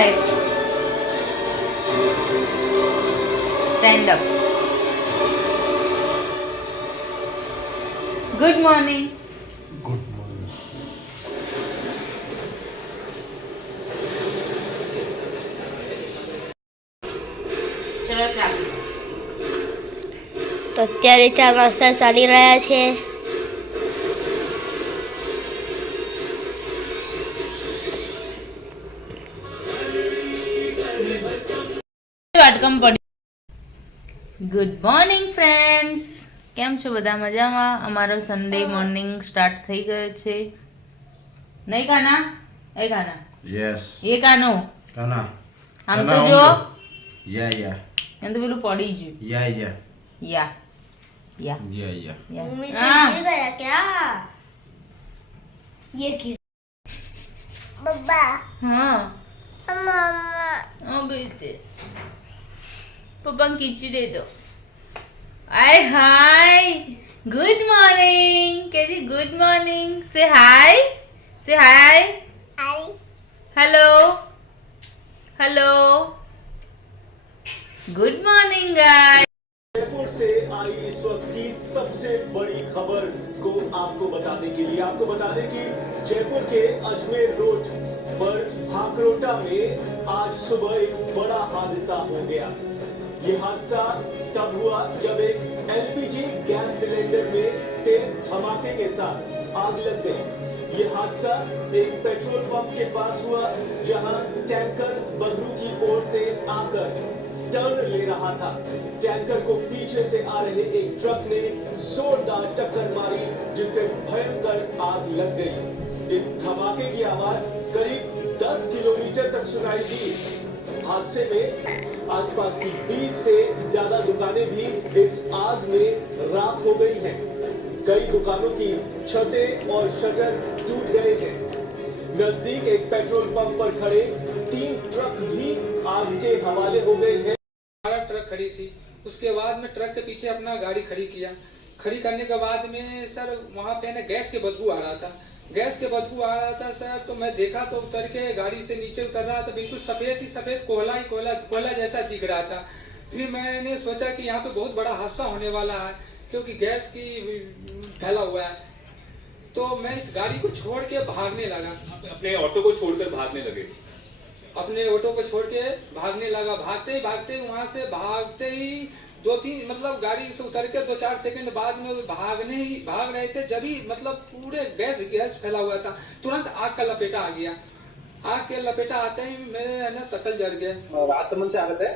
થાય. Stand up. Good morning. Good morning. ચલો ચાલો. તો અત્યારે 4 વાગતા ચાલી રહ્યા છે. વાટકમ પડી. Good morning friends. કેમ છો બધા? મજામાં? અમારો સન્ડે મોર્નિંગ સ્ટાર્ટ થઈ ગયો છે. નહીં કાના? એ કાના? યસ. એ કાનો? કાના. આમ તો જો. યા. એમ તો પેલું પડી ગયું. યા. યા. मम्मी से हाँ। गिर गया क्या? ये गिर बब्बा हाँ. मम्मा हाँ बेटे. पप्पा खींची दे दो. आय हाय. Good morning. कैसी गुड मॉर्निंग. से हाय. से हाय. आई hello. Hello. Good morning guys. Jaipur से आई इस वक्त की सबसे बड़ी खबर को आपको बताने के लिए आपको बता दें कि जयपुर के अजमेर रोड पर भाखरोटा में आज सुबह एक बड़ा हादसा हो गया. ये हादसा तब हुआ जब एक एलपीजी गैस सिलेंडर में तेज धमाके के साथ आग लग गई. ये हादसा एक पेट्रोल पंप के पास हुआ जहां टैंकर बगरू की ओर से आकर टर्न ले रहा था. टैंकर को पीछे से आ रहे एक ट्रक ने जोरदार टक्कर मारी जिससे भयंकर आग लग गई. इस धमाके की आवाज करीब 10 किलोमीटर तक सुनाई दी. हादसे में आसपास की 20 से ज्यादा दुकानें भी इस आग में राख हो गई हैं. कई दुकानों की छतें और शटर टूट गए हैं. नजदीक एक पेट्रोल पंप पर खड़े 3 ट्रक भी आग के हवाले हो गए हैं. हमारा ट्रक खड़ी थी. उसके बाद में ट्रक के पीछे अपना गाड़ी खड़ी किया. खड़ी करने के बाद में सर वहाँ पे ना गैस के बदबू आ रहा था. गैस के बदबू आ रहा था सर, तो मैं देखा तो उतर के गाड़ी से नीचे उतर रहा था. बिल्कुल सफ़ेद ही सफ़ेद कोयला ही कोयला जैसा दिख रहा था. फिर मैंने सोचा कि यहाँ पे बहुत बड़ा हादसा होने वाला है क्योंकि गैस की फैला हुआ है. तो मैं इस गाड़ी को छोड़ के भागने लगा. अपने ऑटो को छोड़कर भागने लगे. अपने ऑटो को छोड़ के भागने लगा. भागते ही वहां से भागते ही 2-3 मतलब गाड़ी से उतर के 2-4 सेकंड बाद में भाग रहे थे जब ही मतलब पूरे गैस फैला हुआ था. तुरंत आग का लपेटा आ गया. आग के लपेटा आते ही मेरे है ना शकल जल गया. राजसमंद से आ रहे थे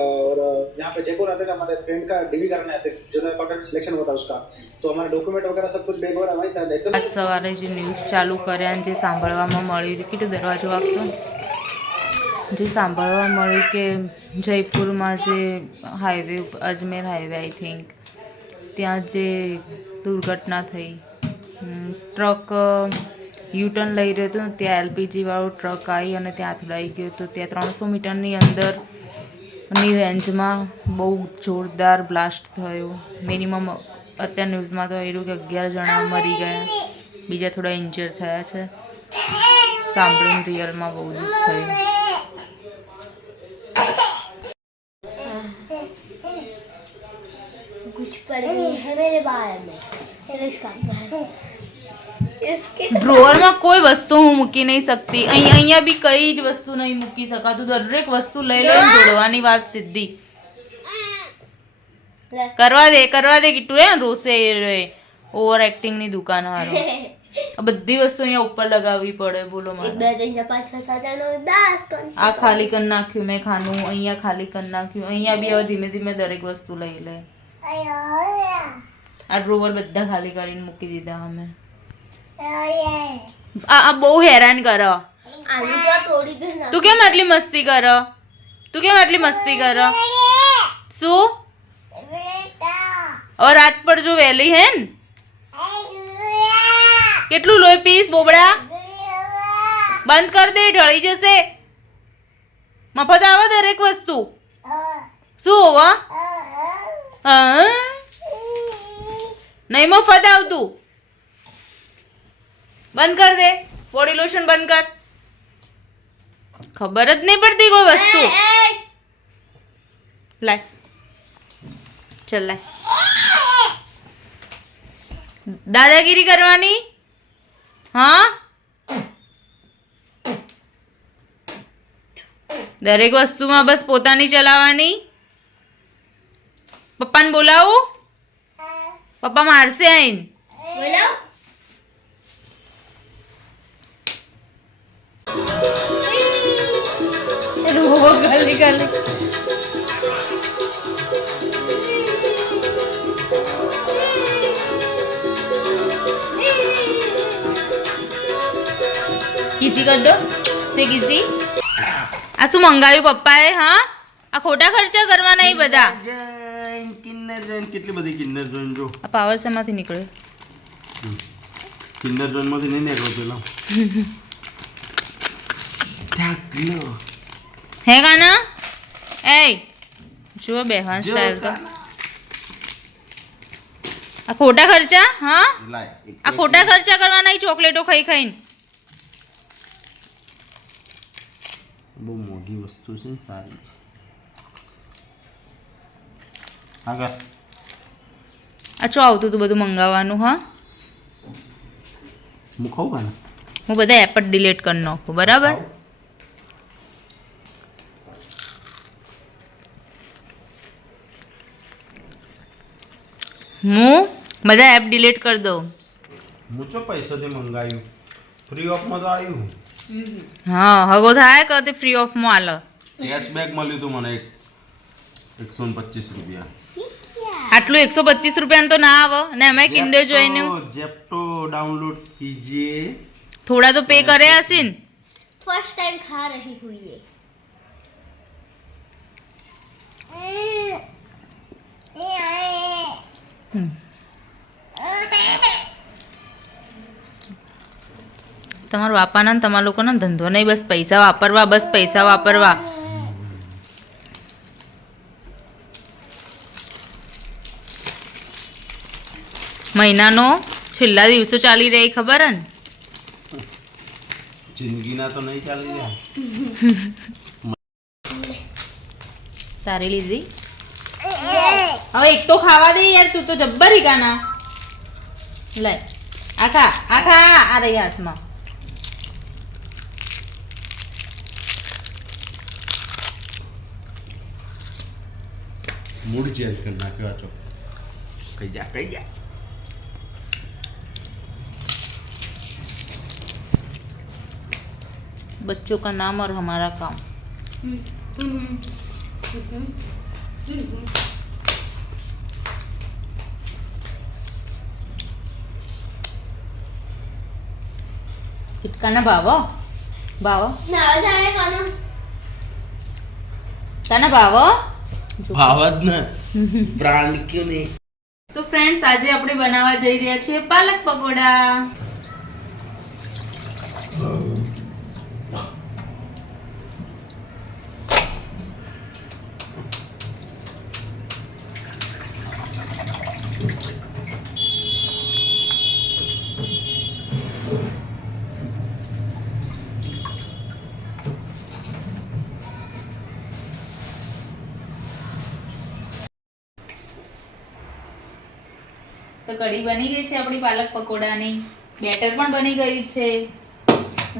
और यहाँ पे जयपुर आते थे. हमारे फ्रेंड का डीवी कराने आते जो कॉन्ट्रैक्ट सिलेक्शन होता उसका, तो हमारे डॉक्यूमेंट वगैरह सब कुछ बैग वगैरह वही था. एकदम આજ સવારે જે ન્યૂઝ ચાલુ કર્યા અને જે સાંભળવામાં મળ્યું કેટલું દરવાજો વાગતો. જે સાંભળવા મળ્યું કે જયપુરમાં જે highway Ajmer highway I think ત્યાં જે દુર્ઘટના થઈ. ટ્રક યુટર્ન લઈ રહ્યો હતો ત્યાં એલપીજીવાળો ટ્રક આવી અને ત્યાં અથડાઈ ગયો હતો. ત્યાં 300 મીટરની અંદરની રેન્જમાં બહુ જોરદાર બ્લાસ્ટ થયો. મિનિમમ અત્યારે ન્યૂઝમાં તો એવું કે 11 જણા મરી ગયા, બીજા થોડા ઇન્જર થયા છે. સાંભળીને રિયલમાં બહુ દુઃખ થયું. कुछ पड़ गई है मेरे बाल में. इसका इसके ડ્રોવરમાં કોઈ વસ્તુ હું મૂકી નહીં શકતી. અહીંયા બી કઈ જ વસ્તુ નહીં મૂકી શકાતું. દરેક વસ્તુ લઈ લઈને જોડવાની વાત સીધી. કરવા દે કીટું હે રોસે ઓવર એક્ટિંગની દુકાન હારો. બધી વસ્તુ અહીંયા ઉપર લગાવવી પડે. બોલો મારે 1 2 3 4 5 6 7 8 9 10 આ ખાલી કરી નાખ્યું મેં ખાનું, અહીંયા ખાલી કરી નાખ્યું. અહીંયા બી હવે ધીમે ધીમે દરેક વસ્તુ લઈ લે. આ ડ્રોવર બધા ખાલી કરીને મૂકી દીધા અમે. આ બહુ હેરાન કરો. आलू तो तोड़ी भी ना. તું કેમ આટલી મસ્તી કરો? શું હવે રાત પડજો વહેલી હે ને? કેટલું લોહી પીસ બોબડા? બંધ કર દે, ઢળી જશે. મફત આવે દરેક વસ્તુ. શું હોવા? હા નહીં મફત આવતું. બંધ કર દે. બોડી લોશન બંધ કર. ખબર જ નહીં પડતી કોઈ વસ્તુ. લાય ચલ લાય. દાદાગીરી કરવાની. હા દરેક વસ્તુમાં બસ પોતાની ચલાવવાની. પપ્પાને બોલાવું? પપ્પા મારશે આઈને. બોલો. ગાલી ગાલી. કિસી કર દો સે કિસી. આ શું મંગાવ્યું પપ્પાએ? હા આ ખોટા ખર્ચા કરવા નહીં બધા. કિન્નર જોઈન કેટલી બધી કિન્નર જોઈન જો. આ પાવર શેમાંથી નીકળ્યો? કિન્નર જોઈન માંથી નહીં નીકળો પેલા. હે ગાના એ જુઓ બેહવાન સ્ટાઇલ તો. આ ખોટા ખર્ચા. હા આ ખોટા ખર્ચા કરવાના ચોકલેટો ખાઈ ખાઈને. બહુ મોંઘી વસ્તુ છે ને સારી છે. આગળ આ ચો આવતું હતું બધું મંગાવવાનું. હા હું ખાઉં કાને હું બધા એપ જ ડિલીટ કરી નાખું. બરાબર. હું બધા એપ ડિલીટ કરી દઉં. હું ચો પૈસાથી મંગાવ્યું ફ્રી ઓફમાં તો આવ્યું. હા હગો થાય કે તે ફ્રી ઓફમાં આલે. કેશબેક મળ્યું હતું મને 125 રૂપિયા. આટલું 125 રૂપિયાનું તો ના આવે ને અમે કિન્ડર જોઈને જેપ્ટો ડાઉનલોડ કીજીએ. થોડા તો પે કર્યા હશે ને. फर्स्ट टाइम खा रही हुई है. તમારા બાપાના ને તમારા લોકોનો ધંધો નહીં, બસ પૈસા વાપરવા, બસ પૈસા વાપરવા. મહિનાનો છેલ્લા દિવસો ચાલી રહી ખબર હે ને? જિંદગીના તો નહીં ચાલી રહ્યા. સારી લીધી. હવે એક તો ખાવા દે યાર, તું તો જબ્બરી ગાના. લે આખા આખા આ રહી હાથમાં. મૂડ ચેન્જ કરી નાખ્યો છો. કઈ જા કઈ જા. बच्चों का नाम और हमारा काम. कितना भाव भाव नाव जाए काना ताना भाव ભાવ જ ને બ્રાન્ડ ક્યું નહીં. તો ફ્રેન્ડ્સ આજે આપણે બનાવવા જઈ રહ્યા છીએ પાલક પકોડા. તો કઢી બની ગઈ છે આપણી પાલક પકોડાની. બેટર પણ બની ગયું છે.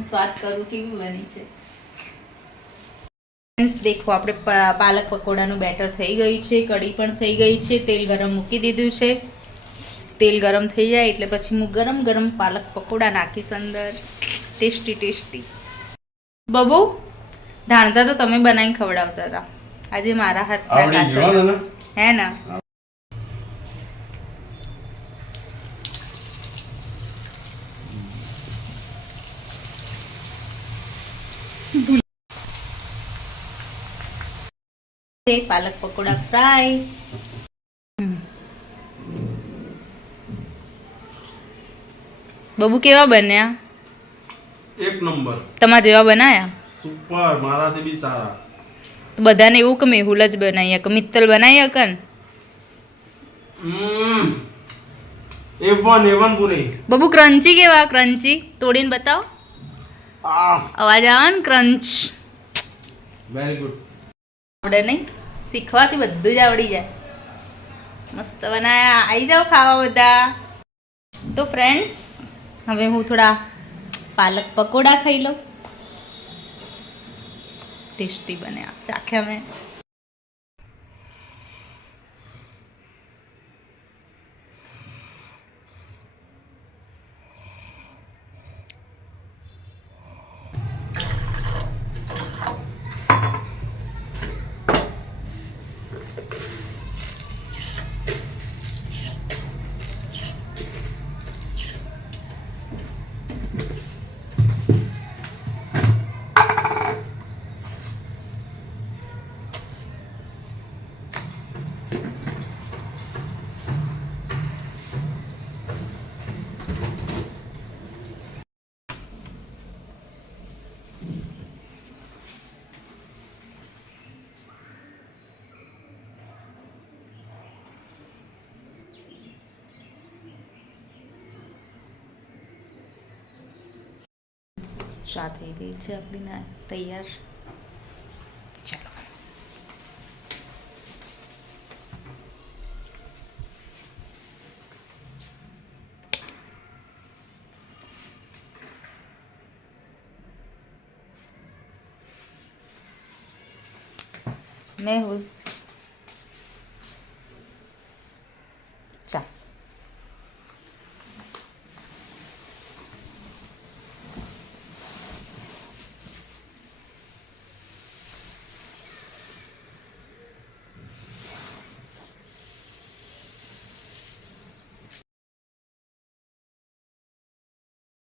સ્વાદ કરું કેવી બની છે. ફ્રેન્ડ્સ દેખો આપણે પાલક પકોડાનું બેટર થઈ ગયું છે, કઢી પણ થઈ ગઈ છે. તેલ ગરમ મૂકી દીધું છે. તેલ ગરમ થઈ જાય એટલે પછી હું ગરમ ગરમ પાલક પકોડા નાખીશ અંદર. Tasty tasty. બબુ ધાણતા તો તમે બનાવીને ખવડાવતા હતા, આજે મારા હાથના ખાશે હે ને. પાલક પકોડા ફ્રાય. બબુ કેવા બન્યા? એક નંબર. તમારા જેવા બનાયા? સુપર, મારાથી બી સારા. તો બધાને એવું કે મેહુલ જ બનાવી કે મિત્તલ બનાવી હકન. A1 પૂરી. બબુ ક્રન્ચી કેવા? ક્રન્ચી તોડીને બતાવો. આ અવાજ આવે ને ક્રંચ. Very good. આવડે નહીં, શીખવાથી બધું જ આવડી જાય. મસ્ત બનાયા, આવી જાઓ ખાવા બધા. તો ફ્રેન્ડ્સ, હવે હું થોડા પાલક પકોડા ખાઈ લઉં. ટેસ્ટી બન્યા, ચાખ્યા મેં. ચા થઈ ગઈ છે આપણી ના તૈયાર. ચાલો. मैं हूँ